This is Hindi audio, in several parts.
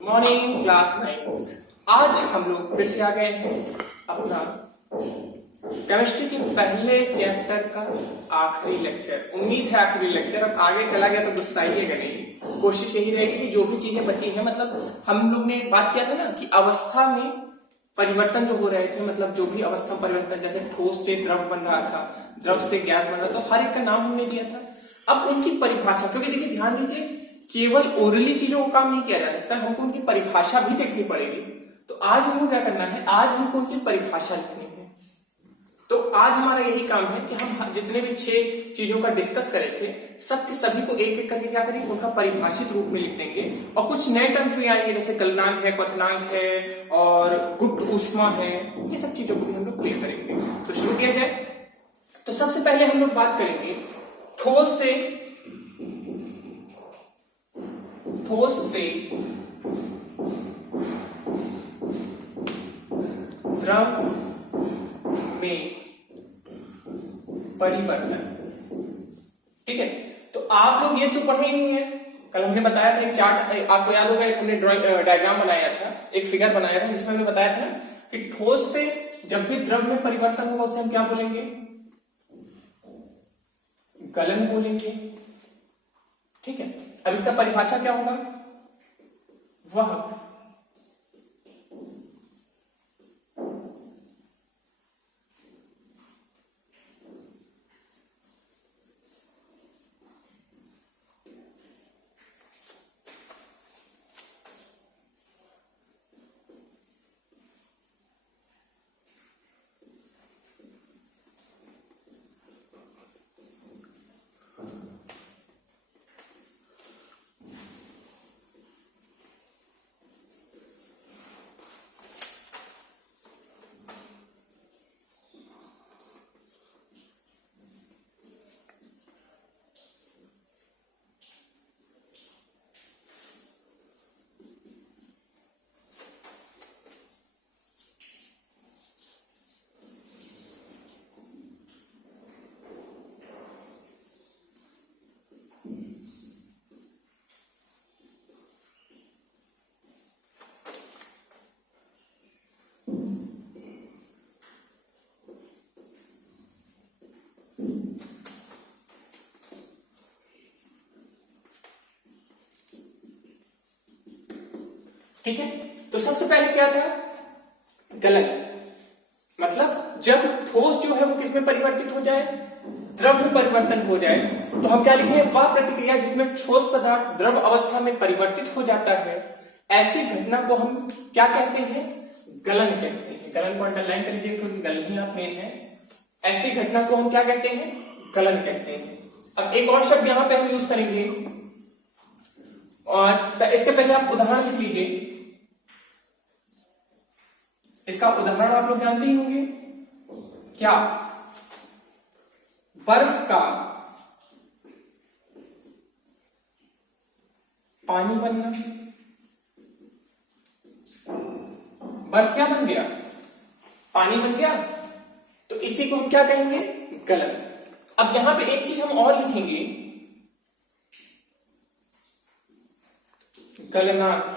Morning class 9। आज हम लोग फिर से आ गए हैं अपना केमिस्ट्री के पहले चैप्टर का आखिरी लेक्चर। उम्मीद है आखिरी लेक्चर, अब आगे चला गया तो गुस्साइएगा नहीं। कोशिश यही रहेगी कि जो भी चीजें बची हैं, मतलब हम लोग ने बात किया था ना कि अवस्था में परिवर्तन जो हो रहे थे, मतलब जो भी अवस्था परिवर्तन, जैसे ठोस से द्रव बन रहा था, द्रव से गैस बन रहा था, तो हर एक का नाम हमने दिया था। अब उनकी परिभाषा, क्योंकि देखिए ध्यान दीजिए, केवल ओरली चीजों को काम नहीं किया जा सकता, हमको उनकी परिभाषा भी देखनी पड़ेगी। तो आज हमको क्या करना है, आज हमको उनकी परिभाषा लिखनी है। तो आज हमारा यही काम है कि हम जितने भी 6 चीजों का डिस्कस करे थे, सबके सभी को एक एक करके क्या करेंगे, उनका परिभाषित रूप में लिख देंगे। और कुछ नए टर्म्स भी आएंगे, जैसे गलनांक है, क्वथनांक है और गुप्त ऊष्मा है, ये सब चीजों को भी हम लोग क्लियर करेंगे। तो शुरू किया जाए। तो सबसे पहले हम लोग बात करेंगे ठोस से द्रव में परिवर्तन। ठीक है, तो आप लोग ये जो पढ़े ही हैं, कल हमने बताया था एक चार्ट, आपको याद होगा, एक हमने डायग्राम बनाया था, एक फिगर बनाया था, जिसमें हमने बताया था ना कि ठोस से जब भी द्रव में परिवर्तन होगा उसे हम क्या बोलेंगे, गलन बोलेंगे। ठीक है, अब इसका परिभाषा क्या होगा, वह ठीक है। तो सबसे पहले क्या था, गलन। मतलब जब ठोस जो है वो किसमें परिवर्तित हो जाए, द्रव में परिवर्तन हो जाए, तो हम क्या लिखेंगे, वह प्रतिक्रिया जिसमें ठोस पदार्थ द्रव अवस्था में परिवर्तित हो जाता है, ऐसी घटना को हम क्या कहते हैं, गलन कहते हैं। गलन को अंडरलाइन कर लीजिए, क्योंकि गलन ही आप मेन है। ऐसी घटना को हम क्या कहते हैं, गलन कहते हैं। अब एक और शब्द यहां पे हम यूज करेंगे, और इसके पहले आप उदाहरण लिख लीजिए। इसका उदाहरण आप लोग जानते ही होंगे, क्या, बर्फ का पानी बनना। बर्फ क्या बन गया, पानी बन गया, तो इसी को हम क्या कहेंगे, गलन। अब यहां पे एक चीज हम और लिखेंगे, गलनांक।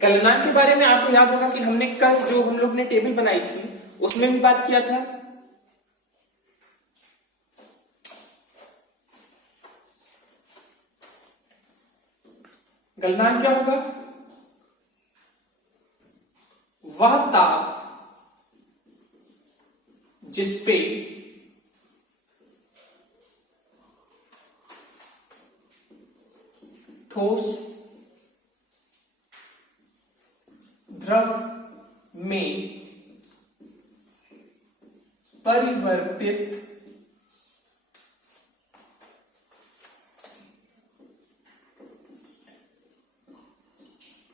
गलनांक के बारे में आपको याद होगा कि हमने कल जो हम लोग ने टेबल बनाई थी उसमें भी बात किया था। गलनांक क्या होगा, वह ताप जिसपे ठोस द्रव में परिवर्तित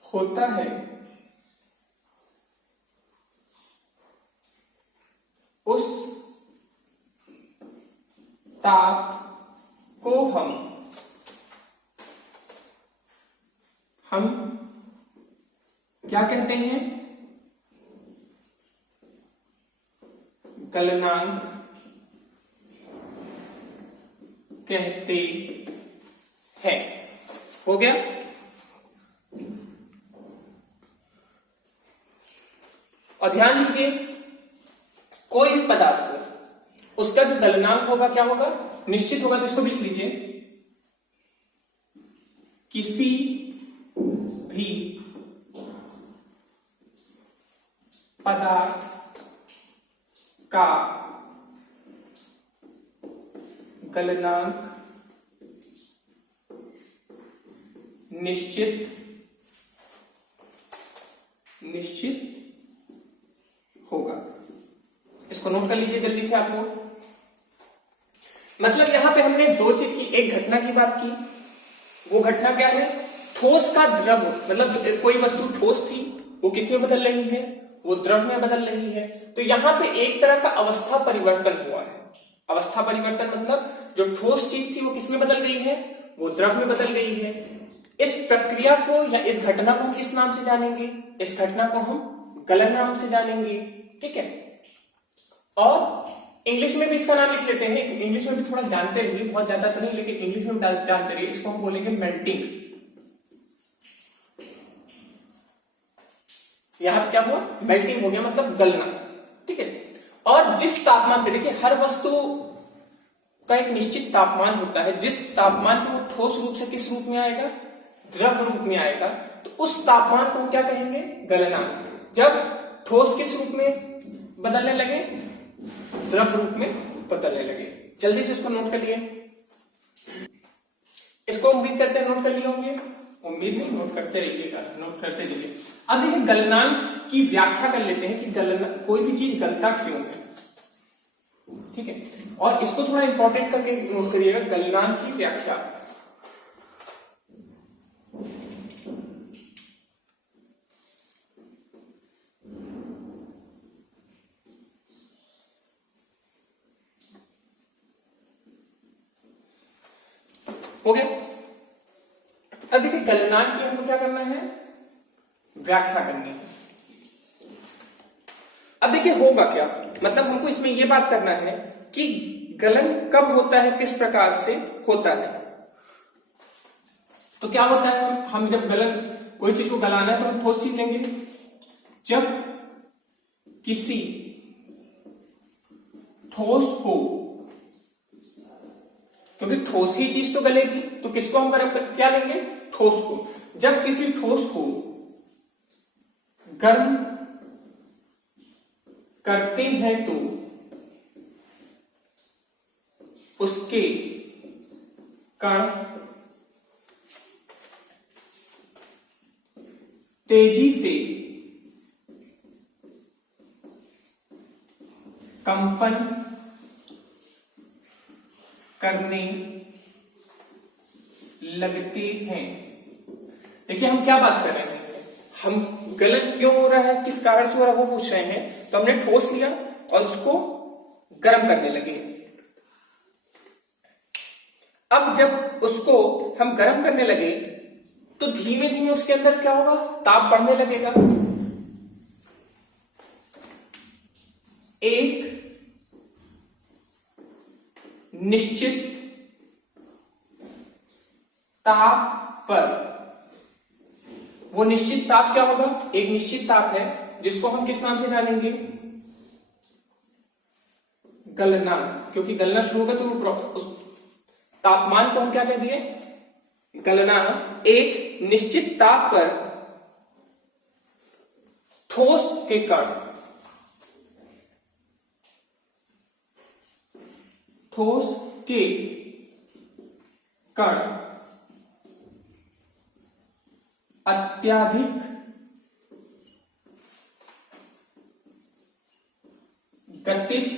होता है, उस ताप को हम क्या कहते हैं, गलनांक कहते हैं। हो गया। और ध्यान दीजिए, कोई भी पदार्थ हो उसका जो गलनांक होगा क्या होगा, निश्चित होगा। तो इसको भी लिख लीजिए, किसी भी पदार्थ का गलनांक निश्चित होगा। इसको नोट कर लीजिए जल्दी से आप लोग। मतलब यहां पे हमने दो चीज की, एक घटना की बात की, वो घटना क्या है, ठोस का द्रव, मतलब जो कोई वस्तु ठोस थी वो किस में बदल रही है, वो द्रव में बदल रही है। तो यहां पे एक तरह का अवस्था परिवर्तन हुआ है। अवस्था परिवर्तन मतलब जो ठोस चीज थी वो किस में बदल गई है, वो द्रव में बदल गई है। इस प्रक्रिया को या इस घटना को किस नाम से जानेंगे, इस घटना को हम गलन नाम से जानेंगे। ठीक है, और इंग्लिश में भी इसका नाम लिख लेते हैं, इंग्लिश में भी थोड़ा जानते रहिए, बहुत ज्यादा तो नहीं लेकिन इंग्लिश में जानते रहिए। इसको हम बोलेंगे मेल्टिंग। यहां पे क्या हुआ, मेल्टिंग हो गया, मतलब गलना। ठीक है, और जिस तापमान पे, देखिए हर वस्तु का एक निश्चित तापमान होता है, जिस तापमान पे वो ठोस रूप से किस रूप में आएगा, द्रव रूप में आएगा, तो उस तापमान को हम क्या कहेंगे, गलनांक। जब ठोस किस रूप में बदलने लगे, द्रव रूप में बदलने लगे। जल्दी से इसको नोट कर लिए, इसको उम्मीद करते हैं नोट कर लिए होंगे, उम्मीद नहीं, नोट करते रहिएगा, नोट करते रहिए। अब देखिए गलनांक की व्याख्या कर लेते हैं कि कोई भी चीज गलता क्यों है। ठीक है, और इसको थोड़ा इंपॉर्टेंट करके नोट करिएगा, गलनांक की व्याख्या। हो गया। अब देखिए गलनांक की हमको क्या करना है, व्याख्या करनी है। अब देखिए होगा क्या, मतलब हमको इसमें यह बात करना है कि गलन कब होता है, किस प्रकार से होता है। तो क्या होता है, हम जब कोई चीज को गलाना है तो हम ठोस चीज लेंगे। जब किसी ठोस को, क्योंकि ठोस ही चीज तो गलेगी, तो किसको हम क्या लेंगे, ठोस को। जब किसी ठोस को गर्म करते हैं तो उसके कण तेजी से कंपन करने लगते हैं। देखिए हम क्या बात कर रहे हैं, हम गलन क्यों हो रहा है, किस कारण से हो रहा है वो पूछ रहे हैं। तो हमने ठोस लिया और उसको गर्म करने लगे। अब जब उसको हम गर्म करने लगे तो धीमे धीमे उसके अंदर क्या होगा, ताप बढ़ने लगेगा। एक निश्चित ताप पर, वो निश्चित ताप क्या होगा, एक निश्चित ताप है जिसको हम किस नाम से जानेंगे, गलनांक। क्योंकि गलना शुरू होगा तो उस तापमान को हम क्या कह दिए, गलनांक। एक निश्चित ताप पर ठोस के कण, ठोस के कण अत्यधिक गतिज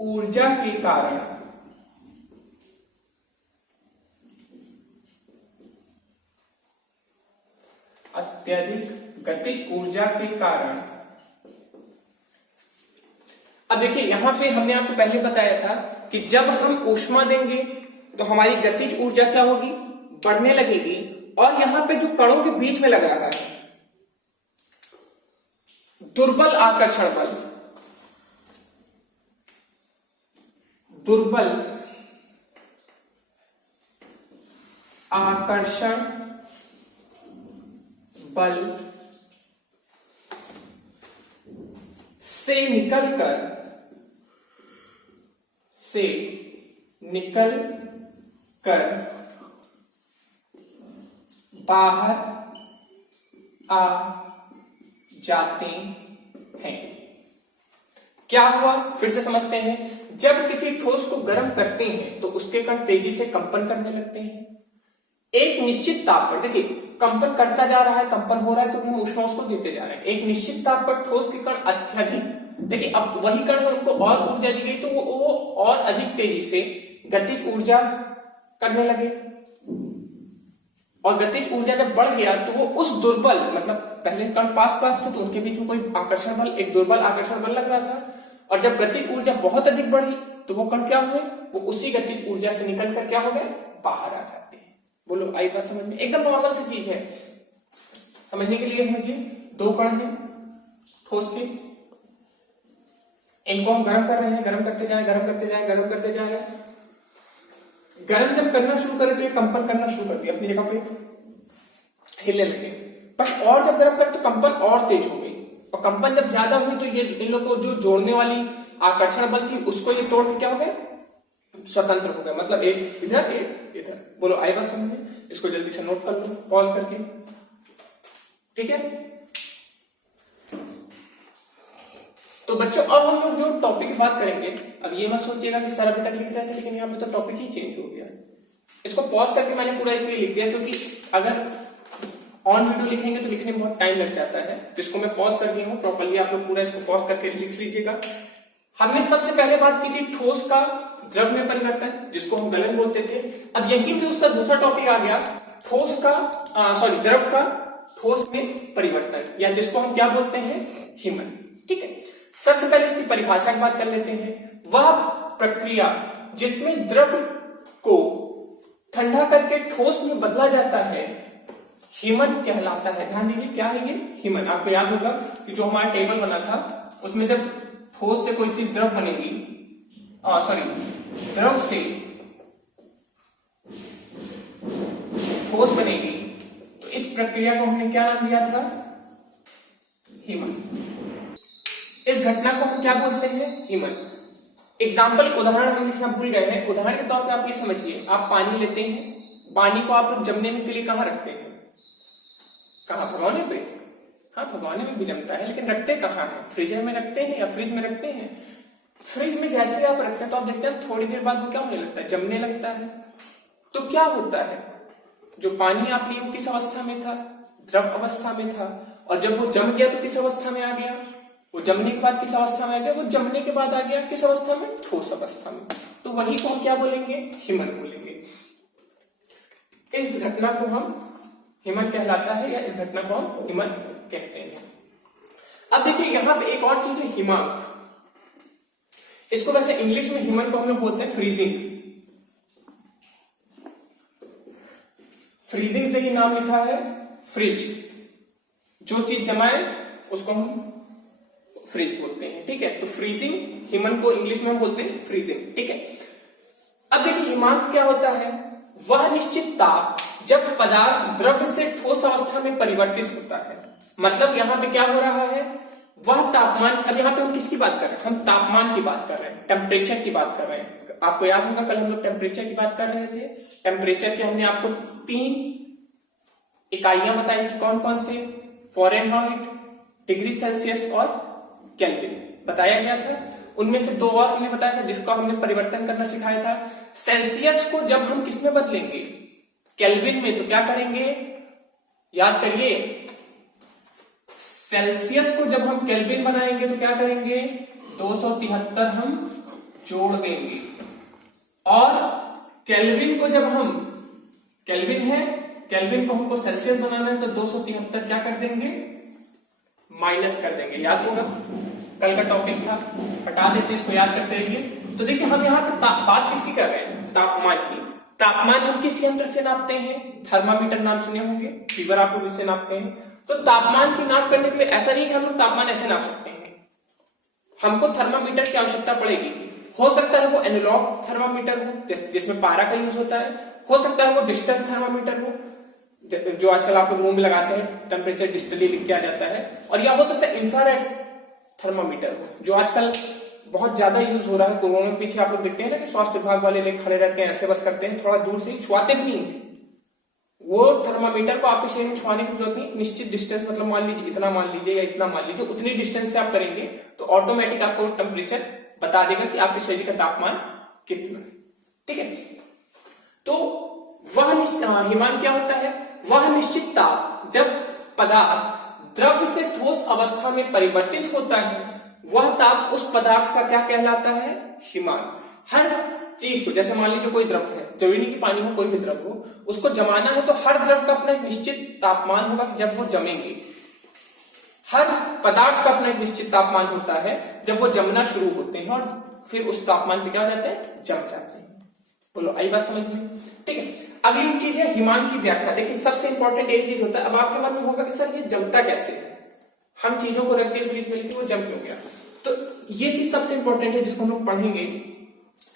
ऊर्जा के कारण अत्यधिक गतिज ऊर्जा के कारण। अब देखिए यहां पे हमने आपको पहले बताया था कि जब हम ऊष्मा देंगे तो हमारी गतिज ऊर्जा क्या होगी, बढ़ने लगेगी। और यहां पे जो कणों के बीच में लग रहा है दुर्बल आकर्षण बल, दुर्बल आकर्षण बल से निकल कर बाहर आ जाते हैं। क्या हुआ, फिर से समझते हैं। जब किसी ठोस को गर्म करते हैं तो उसके कण तेजी से कंपन करने लगते हैं। एक निश्चित ताप पर, देखिए कंपन करता जा रहा है, कंपन हो रहा है क्योंकि हम उष्मा उसको देते जा रहे हैं। एक निश्चित ताप पर ठोस के कण अत्यधिक, देखिए अब वही कण है, उनको और ऊर्जा दी गई तो वो और अधिक तेजी से गतिज ऊर्जा करने लगे। और गतिज ऊर्जा जब बढ़ गया तो वो उस दुर्बल, मतलब पहले कण पास पास थे तो उनके बीच में कोई आकर्षण बल, एक दुर्बल आकर्षण बल लग रहा था, और जब गतिज ऊर्जा बहुत अधिक बढ़ी तो वो कण क्या हुए, वो उसी गतिज ऊर्जा से निकल कर क्या हो गए, बाहर आ जाते हैं। बोलो आई बात समझ में? एकदम नॉर्मल सी चीज है, समझने के लिए समझिए। दो कण हैं ठोस के, इनको हम गर्म कर रहे हैं, गर्म करते जाए, गर्म करते जाए, गर्म करते जा रहे हैं। गर्म जब करना शुरू करे तो ये कंपन करना शुरू करती है, अपनी जगह पे हिलने लगे। बस और जब गर्म करे तो कंपन और तेज हो गई, और कंपन जब ज्यादा हुई तो ये इन लोगों को जो जोड़ने वाली आकर्षण बल थी उसको ये तोड़ के क्या हो गए, स्वतंत्र हो गए। मतलब एक इधर एक इधर। बोलो आई बात समझ में? इसको जल्दी से नोट कर लो पॉज करके, ठीक है। तो बच्चों अब हम लोग जो टॉपिक की बात करेंगे, अब ये मत सोचिएगा कि सर अभी तक लिख रहे थे लेकिन यहाँ पे तो टॉपिक ही चेंज हो गया। इसको पॉज करके मैंने पूरा इसलिए लिख दिया क्योंकि अगर ऑन वीडियो लिखेंगे तो लिखने में बहुत टाइम लग जाता है, तो इसको मैं पॉज कर दिया हूँ। प्रॉपर्ली आप लोग पूरा इसको पॉज करके लिख लीजिएगा। हमने सबसे पहले बात की थी ठोस का द्रव में परिवर्तन, जिसको हम गलन बोलते थे। अब यही पे उसका दूसरा टॉपिक आ गया, ठोस का द्रव का ठोस में परिवर्तन, या जिसको हम क्या बोलते हैं, हिमन। ठीक है, सबसे पहले इसकी परिभाषा की बात कर लेते हैं। वह प्रक्रिया जिसमें द्रव को ठंडा करके ठोस में बदला जाता है हिमन कहलाता है। ध्यान दीजिए क्या है ये, हिमन। आपको याद होगा कि जो हमारा टेबल बना था उसमें जब ठोस से कोई चीज द्रव बनेगी, द्रव से ठोस बनेगी, तो इस प्रक्रिया को हमने क्या नाम दिया था, हिमन। इस घटना को हम क्या बोलते हैं, हिमन। एग्जाम्पल उदाहरण हम लिखना भूल गए हैं। उदाहरण के तौर पे आप ये समझिए, आप पानी लेते हैं, पानी को आप लोग जमने के लिए कहाँ रखते हैं, कहाँ, भगोने पे। हाँ, भगोने में भी जमता है, लेकिन रखते कहाँ है, फ्रीजर में रखते हैं या फ्रिज में रखते हैं। फ्रिज में जैसे आप रखते हैं तो आप देखते हैं थोड़ी देर बाद वो क्या होने लगता है, जमने लगता है। तो क्या होता है, जो पानी आप लिए वो किस अवस्था में था, द्रव अवस्था में था, और जब वो जम गया तो किस अवस्था में आ गया, वो जमने के बाद किस अवस्था में आ गया, वो जमने के बाद आ गया किस अवस्था में, ठोस अवस्था में। तो वही को हम क्या बोलेंगे, हिमन बोलेंगे। इस घटना को हम हिमन कहलाता है, या इस घटना को हम हिमन कहते हैं। अब देखिए यहां पे एक और चीज है, हिमांक। इसको वैसे इंग्लिश में हिमन को हम लोग बोलते हैं फ्रीजिंग। फ्रीजिंग से ही नाम लिखा है फ्रिज। जो चीज जमाए उसको हम फ्रिज बोलते हैं, ठीक है। तो फ्रीजिंग, हिमन को इंग्लिश में हम बोलते हैं फ्रीजिंग, ठीक है। अब देखिए हिमांक क्या होता है, वह निश्चित ताप जब पदार्थ द्रव से ठोस अवस्था में परिवर्तित होता है। मतलब यहां पे क्या हो रहा है, वह तापमान, अब यहाँ पे हम किसकी बात कर रहे हैं, हम तापमान की बात कर रहे हैं, टेम्परेचर की बात कर रहे हैं। आपको याद होगा कल हम लोग टेम्परेचर की बात कर रहे थे। टेम्परेचर के हमने आपको 3 इकाइयां बताई थी, कौन कौन से, फ़ारेनहाइट, डिग्री सेल्सियस और केल्विन बताया गया था। उनमें से 2 और हमने बताया था जिसका हमने परिवर्तन करना सिखाया था। सेल्सियस को जब हम किस में बदलेंगे, केल्विन में, तो क्या करेंगे, याद करिए, सेल्सियस को जब हम केल्विन बनाएंगे तो क्या करेंगे, 273 हम जोड़ देंगे, और केल्विन को जब हम, केल्विन है, केल्विन को हमको सेल्सियस बनाना है तो 273 क्या कर देंगे, माइनस कर देंगे। याद होगा कल का टॉपिक था, हटा देते इसको, याद करते रहिए। तो देखिए हम यहाँ पे बात किसकी कर रहे हैं, तापमान की। तापमान हम किस यंत्र से नापते हैं, थर्मामीटर नाम सुने होंगे, फीवर आप लोग इससे नापते हैं। तो तापमान की नाप करने के लिए ऐसा नहीं कि हम लोग तापमान ऐसे नाप सकते हैं, हमको थर्मामीटर की आवश्यकता पड़ेगी। हो सकता है वो एनालॉग थर्मामीटर हो जिसमें पारा का यूज होता है, हो सकता है वो डिजिटल थर्मामीटर हो जो आजकल आप लोग मुंह में लगाते हैं, टेम्परेचर डिजिटली लिख के आ जाता है, और या हो सकता है इंफ्रारेड थर्मामीटर हो, जो आजकल बहुत ज्यादा यूज हो रहा है। कोरोना के पीछे आप लोग देखते हैं ना कि स्वास्थ्य विभाग वाले लोग खड़े रहते हैं, ऐसे बस करते हैं, थोड़ा दूर से ही, छुआते भी नहीं है। वो थर्मामीटर को आपके शरीर में छुआने की जरूरत नहीं, निश्चित डिस्टेंस, मतलब मान लीजिए इतना मान लीजिए या इतना मान लीजिए, उतनी डिस्टेंस से आप करेंगे तो ऑटोमेटिक आपको टेम्परेचर बता देगा कि आपके शरीर का तापमान कितना है। ठीक है, तो वह हिमान क्या होता है? वह निश्चित ताप जब पदार्थ द्रव से ठोस अवस्था में परिवर्तित होता है, वह ताप उस पदार्थ का क्या कहलाता है? हिमान। हर चीज को, जैसे मान लीजिए कोई द्रव है, जरूरी नहीं कि पानी हो, कोई भी द्रव हो, उसको जमाना है तो हर द्रव का अपना एक निश्चित तापमान होगा जब वो जमेंगे। हर पदार्थ का अपना एक निश्चित तापमान होता है जब वो जमना शुरू होते हैं, और फिर उस तापमान पे क्या हो जाते हैं? जम जाते हैं। बोलो, आई बात समझ में? ठीक है, अगली चीज है हिमान की व्याख्या। देखिए सबसे इंपॉर्टेंट यही चीज होता है। अब आपके मन में होगा कि सर ये जमता कैसे है? हम चीजों को रख दिए फ्रिज में, लेकिन वो जम क्यों गया? तो ये चीज सबसे इंपॉर्टेंट है जिसको हम लोग पढ़ेंगे।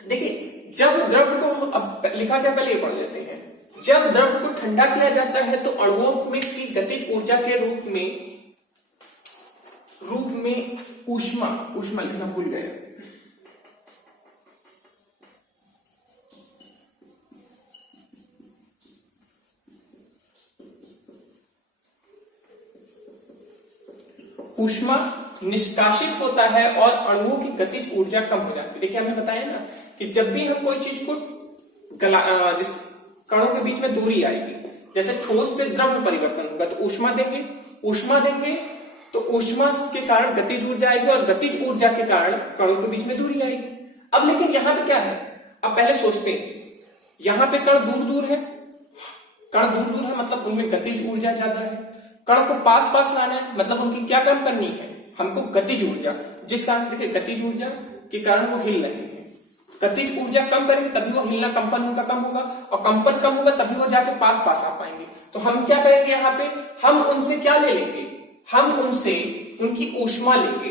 देखिए जब द्रव को, अब लिखा क्या पहले पढ़ लेते हैं। जब द्रव को ठंडा किया जाता है तो अणुओं में की गतिज ऊर्जा के रूप में ऊष्मा लिखना भूल गए, ऊष्मा निष्कासित होता है और अणुओं की गतिज ऊर्जा कम हो जाती है। देखिए हमने बताया ना कि जब भी हम कोई चीज को जिस कणों के बीच में दूरी आएगी, जैसे ठोस से द्रव में परिवर्तन होगा तो ऊष्मा देंगे तो ऊष्मा के कारण गतिज ऊर्जा आएगी, और गतिज ऊर्जा के कारण कणों के बीच में दूरी आएगी। अब लेकिन यहां पे क्या है? अब पहले सोचते हैं, यहां पे कण दूर दूर है, मतलब उनमें गतिज ऊर्जा ज्यादा है। कण को पास पास लाना है, मतलब उनकी क्या कम करनी है? हमको गतिज ऊर्जा, जिस कारण देखिए गतिज ऊर्जा के कारण वो हिल रहे हैं। गतिज ऊर्जा कम करेंगे तभी वो हिलना, कंपन उनका कम होगा, और कंपन कम होगा तभी वो जाके पास पास आ पाएंगे। तो हम क्या करेंगे? यहाँ पे हम उनसे क्या ले लेंगे? हम उनसे उनकी ऊष्मा लेंगे।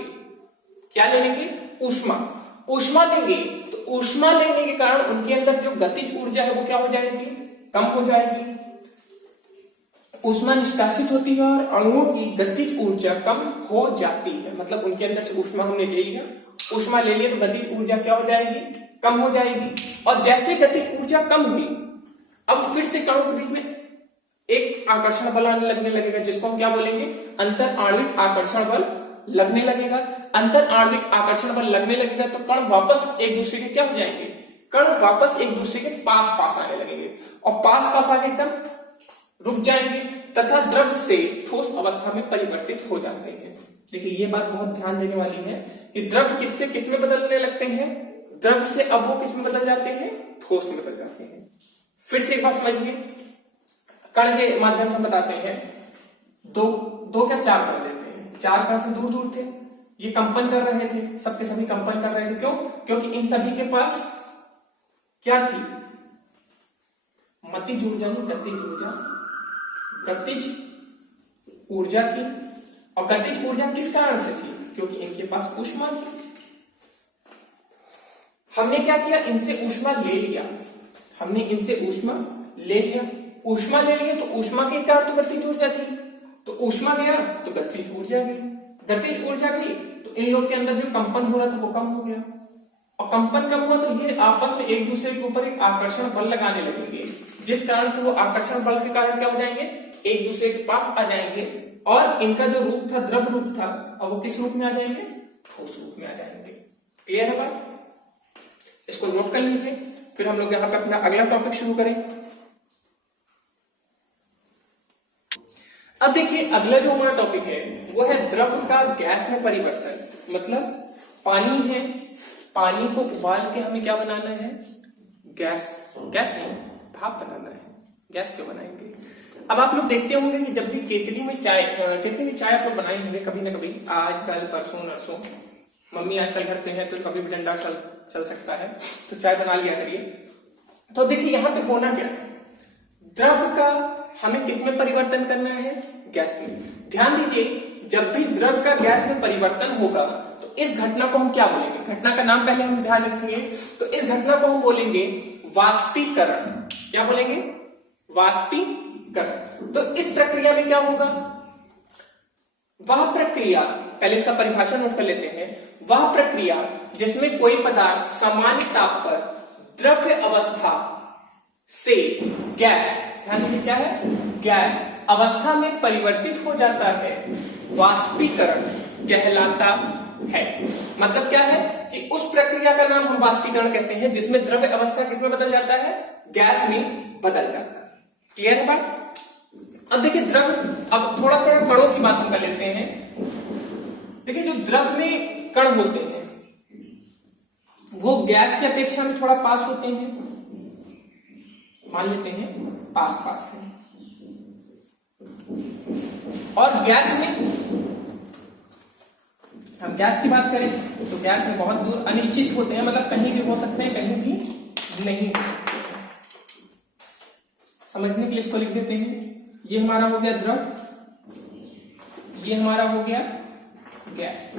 क्या ले लेंगे? ऊष्मा लेंगे। तो ऊष्मा लेने के कारण उनके अंदर जो गतिज ऊर्जा है वो क्या हो जाएगी? कम हो जाएगी। ऊष्मा निष्कासित होती है और अणुओं की गतिज ऊर्जा कम हो जाती है। मतलब उनके अंदर से ऊष्मा हमने ले लिया, ऊष्मा ले लिया तो गतिज ऊर्जा क्या हो जाएगी? कम हो जाएगी। और जैसे गतिज ऊर्जा कम हुई, अब फिर से कणों के बीच में एक आकर्षण बल आने लगने लगेगा, जिसको हम क्या बोलेंगे? अंतर आणविक आकर्षण बल लगने लगेगा। अंतर आणविक आकर्षण बल लगने लगेगा तो कण वापस एक दूसरे के क्या हो जाएंगे? कण वापस एक दूसरे के पास पास आने लगेंगे, और पास पास आगे एकदम रुक जाएंगे तथा द्रव से ठोस अवस्था में परिवर्तित हो जाते हैं। देखिए ये बात बहुत ध्यान देने वाली है कि द्रव किससे किस में बदलने लगते हैं? द्रव से अब वो किस में बदल जाते हैं? ठोस में बदल जाते हैं। फिर से एक बात समझिए, कण के माध्यम से बताते हैं। दो क्या चार कण लेते हैं। चार कण थे, दूर दूर थे, ये कंपन कर रहे थे, सबके सभी कंपन कर रहे थे। क्यों? क्योंकि इन सभी के पास क्या थी? गतिज ऊर्जा नहीं, गतिज ऊर्जा थी। और गतिज ऊर्जा किस कारण से थी? क्योंकि इनके पास ऊष्मा थी। हमने क्या किया? इनसे ऊष्मा ले लिया, ऊष्मा ले लिया तो ऊष्मा के कारण तो गतिज ऊर्जा थी, तो ऊष्मा गया तो गतिज ऊर्जा गई तो इन लोग के अंदर जो कंपन हो रहा था वो कम हो गया, और कंपन कम हुआ तो ये आपस में एक दूसरे के ऊपर एक आकर्षण बल लगाने लगेंगे, जिस कारण से वो आकर्षण बल के कारण क्या हो जाएंगे? एक दूसरे के पास आ जाएंगे, और इनका जो रूप था द्रव रूप था, और वो किस रूप में आ जाएंगे? ठोस रूप में आ जाएंगे। क्लियर है बात? इसको नोट कर लीजिए, फिर हम लोग यहाँ पे अपना अगला टॉपिक शुरू करें। अब देखिए अगला जो हमारा टॉपिक है वो है द्रव का गैस में परिवर्तन। मतलब पानी है, पानी को उबाल के हमें क्या बनाना है? गैस नहीं, भाप बनाना है। गैस क्यों बनाएंगे? अब आप लोग देखते होंगे कि जब भी केतली में चाय आप लोग बनाए होंगे कभी ना कभी, आज कल परसों नरसों, मम्मी आजकल घर पे है तो कभी भी डंडा चल सकता है, तो चाय बना लिया करिए। तो देखिए यहाँ पे होना क्या है? द्रव का हमें किसमें परिवर्तन करना है? गैस में। ध्यान दीजिए, जब भी द्रव का गैस में परिवर्तन होगा तो इस घटना को हम क्या बोलेंगे? घटना का नाम पहले हम ध्यान रखेंगे। तो इस घटना को हम बोलेंगे वाष्पीकरण। क्या बोलेंगे? वाष्पीकरण। तो इस प्रक्रिया में क्या होगा? वह प्रक्रिया, पहले इसका परिभाषा नोट कर लेते हैं, वह प्रक्रिया जिसमें कोई पदार्थ सामान्य ताप पर द्रव्य अवस्था से गैस, ध्यान दीजिए क्या है, गैस अवस्था में परिवर्तित हो जाता है, वाष्पीकरण कहलाता है। मतलब क्या है कि उस प्रक्रिया का नाम हम वाष्पीकरण कहते हैं, जिसमें द्रव्य अवस्था किसमें बदल जाता है, गैस में बदल जाता है। क्लियर है बात? अब देखिए द्रव, अब थोड़ा सा कणों की बात हम कर लेते हैं। देखिए जो द्रव में कण होते हैं वो गैस की अपेक्षा में थोड़ा पास होते हैं, मान लेते हैं पास पास से, और गैस में, हम गैस की बात करें तो गैस में बहुत दूर अनिश्चित होते हैं, मतलब कहीं भी हो सकते हैं कहीं भी नहीं हो सकते हैं। समझने के लिए इसको लिख देते हैं, ये हमारा हो गया द्रव, ये हमारा हो गया गैस,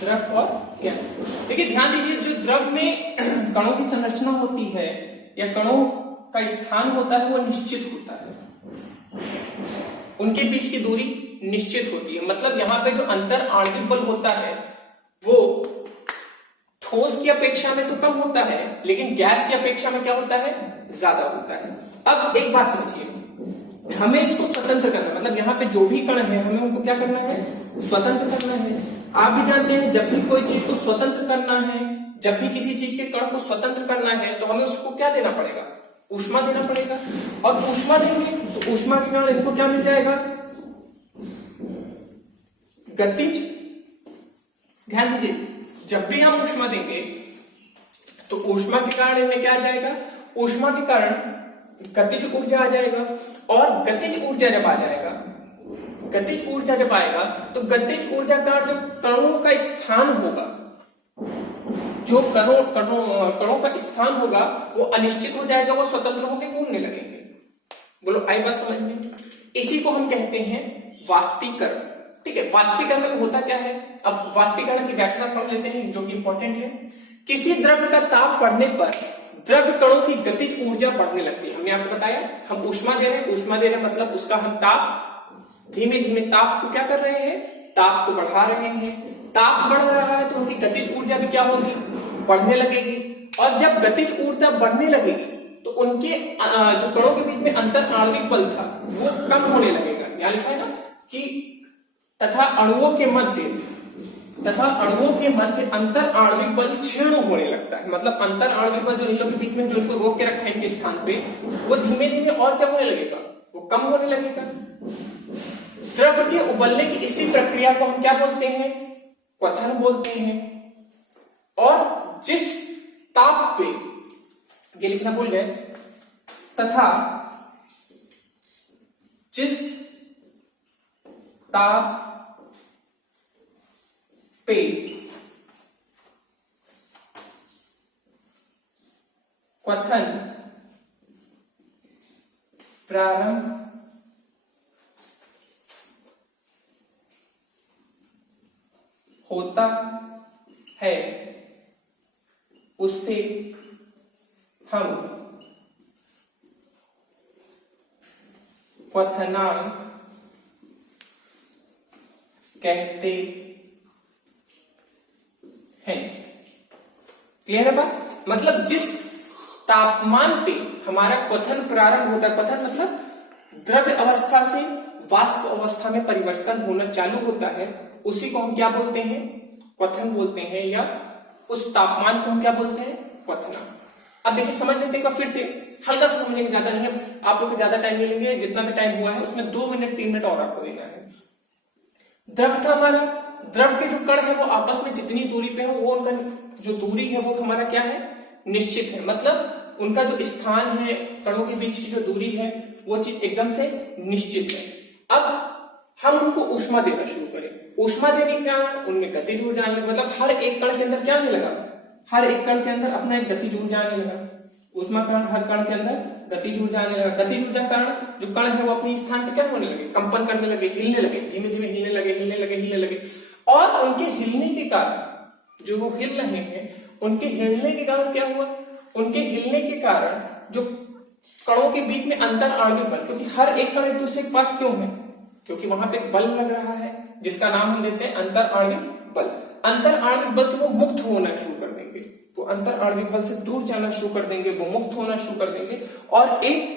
द्रव और गैस। देखिए ध्यान दीजिए, जो द्रव में कणों की संरचना होती है या कणों का स्थान होता है वो निश्चित होता है, उनके बीच की दूरी निश्चित होती है। मतलब यहां पे जो अंतर आणविक बल होता है वो ठोस की अपेक्षा में तो कम होता है, लेकिन गैस की अपेक्षा में क्या होता है, ज्यादा होता है। अब एक बात समझिए, हमें इसको स्वतंत्र करना, मतलब यहाँ पे जो भी कण है हमें उनको क्या करना है, स्वतंत्र करना है। आप भी जानते हैं जब भी कोई चीज को स्वतंत्र करना है, जब भी किसी चीज के कण को स्वतंत्र करना है तो हमें उसको क्या देना पड़ेगा, ऊष्मा देना पड़ेगा। और ऊष्मा देंगे तो ऊष्मा के कारण इनको क्या मिल जाएगा, गतिज। ध्यान दीजिए, जब भी हम ऊष्मा देंगे तो ऊष्मा के कारण इनमें क्या आ जाएगा, ऊष्मा के कारण गतिज ऊर्जा आ जाएगा। और गतिज ऊर्जा जब आ जाएगा, गतिज ऊर्जा जब आएगा तो गतिज ऊर्जा का जो कणों का स्थान होगा, जो कणों का स्थान होगा वो अनिश्चित हो जाएगा, वो स्वतंत्र होकर घूमने लगेंगे। बोलो आई बात समझ में? इसी को हम कहते हैं वाष्पीकरण। ठीक है, वाष्पीकरण में होता क्या है, अब वाष्पीकरण की व्याख्या पढ़ लेते हैं जो कि इंपॉर्टेंट है। किसी द्रव्य का ताप बढ़ने पर द्रव्य कणों की गतिज ऊर्जा बढ़ने लगती है। हमने आपको बताया हम ऊष्मा दे रहे हैं, ऊष्मा दे रहे हैं मतलब उसका हम ताप, धीमे धीमे ताप को क्या कर रहे हैं, ताप को बढ़ा रहे हैं। ताप बढ़ रहा है तो उनकी गतिज ऊर्जा भी क्या होगी, बढ़ने लगेगी। और जब गतिज ऊर्जा बढ़ने लगेगी तो उनके जो कणों के बीच में अंतर आणविक बल था वो कम होने लगेगा। यहां लिखा है ना कि तथा अणुओं के मध्य अंतर आणविक बल क्षीण होने लगता है। मतलब अंतर आणविक बल जो इन लोगों के बीच में जो इनको रोक के रखा है इनके स्थान पे, वो धीमे धीमे और क्या होने लगेगा, वो कम होने लगेगा। द्रव के उबलने की इसी प्रक्रिया को हम क्या बोलते हैं, क्वथन बोलते हैं। और जिस ताप पे, ये लिखना भूल गए, तथा जिस ताप पे क्वथन प्रारंभ होता है उससे हम क्वथनांक कहते हैं। क्लियर है बात? मतलब जिस तापमान पे हमारा क्वथन प्रारंभ होता है, क्वथन मतलब द्रव्य अवस्था से वाष्प अवस्था में परिवर्तन होना चालू होता है, उसी को हम क्या बोलते हैं, क्वथन बोलते हैं। या उस तापमान को हम क्या बोलते हैं, क्वथनांक। अब देखिए समझ लेते हैं फिर से, हल्का सा समझने में, ज्यादा नहीं है, आप लोग को ज्यादा टाइम नहीं लेंगे, जितना भी टाइम हुआ है उसमें 2 मिनट 3 मिनट और आपको देना है। द्रव था हमारा, द्रव के जो कण है वो आपस में जितनी दूरी पे है वो उनका जो दूरी है वो हमारा क्या है, निश्चित है। मतलब उनका जो स्थान है, कणों के बीच की जो दूरी है वो चीज एकदम से निश्चित है। अब हम उनको ऊष्मा देना शुरू करें, ऊष्मा देने के कारण उनमें गतिज ऊर्जा आने लगी। मतलब हर एक कण के अंदर क्या आने लगा, हर एक कण के अंदर अपना एक गतिज ऊर्जा आने लगा। ऊष्मा कारण हर कण के अंदर गतिज ऊर्जा आने लगा। गतिज ऊर्जा कारण जो कण है वो अपने स्थान पर क्या होने लगे, कंपन करने लगे, हिलने लगे, धीमे धीमे हिलने लगे। और उनके हिलने के कारण, जो वो हिल रहे हैं, उनके हिलने के कारण क्या हुआ, उनके हिलने के कारण जो कणों के बीच में अंतर आणविक बल, क्योंकि हर एक कण एक दूसरे के पास क्यों है, क्योंकि वहां पे एक बल लग रहा है जिसका नाम हम देते हैं अंतर आणविक बल। अंतर आणविक बल से वो मुक्त होना शुरू कर देंगे, वो अंतर आणविक बल से दूर जाना शुरू कर देंगे, वो मुक्त होना शुरू कर देंगे, और एक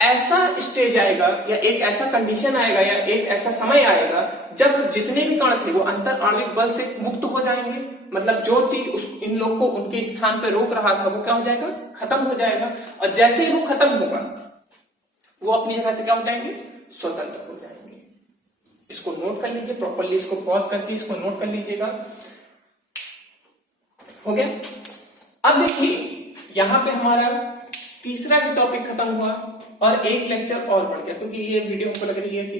ऐसा स्टेज आएगा या एक ऐसा कंडीशन आएगा या एक ऐसा समय आएगा जब जितने भी कण थे वो अंतर आणविक बल से मुक्त हो जाएंगे। मतलब जो चीज इन लोग को उनके स्थान पर रोक रहा था वो क्या हो जाएगा, खत्म हो जाएगा। और जैसे ही वो खत्म होगा वो अपनी जगह से क्या हो जाएंगे, स्वतंत्र हो जाएंगे। इसको नोट कर लीजिए प्रॉपरली, इसको पॉज करके इसको नोट कर लीजिएगा। हो गया। अब देखिए यहां पे हमारा तीसरा टॉपिक खत्म हुआ और एक लेक्चर और बढ़ गया, क्योंकि ये वीडियो हमको लग रही है कि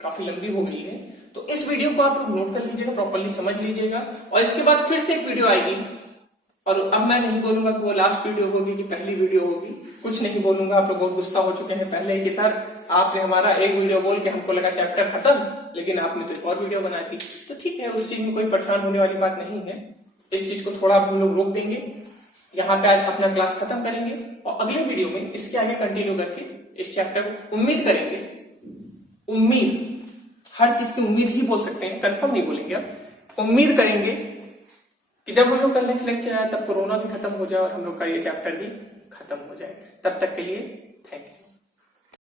काफी लंबी हो गई है। तो इस वीडियो को आप लोग नोट कर लीजिएगा, प्रॉपरली समझ लीजिएगा, और इसके बाद फिर से एक वीडियो आएगी। और अब मैं नहीं बोलूंगा कि वो लास्ट वीडियो होगी कि पहली वीडियो होगी, कुछ नहीं बोलूंगा। आप लोग बहुत गुस्सा हो चुके हैं पहले ही कि सर आपने हमारा एक वीडियो बोल के हमको लगा चैप्टर खत्म, लेकिन आपने तो एक और वीडियो बना दी। तो ठीक है, उस चीज में कोई परेशान होने वाली बात नहीं है। इस चीज को थोड़ा हम लोग रोक देंगे, यहाँ पे अपना क्लास खत्म करेंगे और अगले वीडियो में इसके आगे कंटिन्यू करके इस चैप्टर को उम्मीद करेंगे, उम्मीद, हर चीज की उम्मीद ही बोल सकते हैं, कंफर्म नहीं बोलेंगे, अब उम्मीद करेंगे कि जब हम लोग का नेक्स्ट लेक्चर आए तब कोरोना भी खत्म हो जाए और हम लोग का ये चैप्टर भी खत्म हो जाए। तब तक के लिए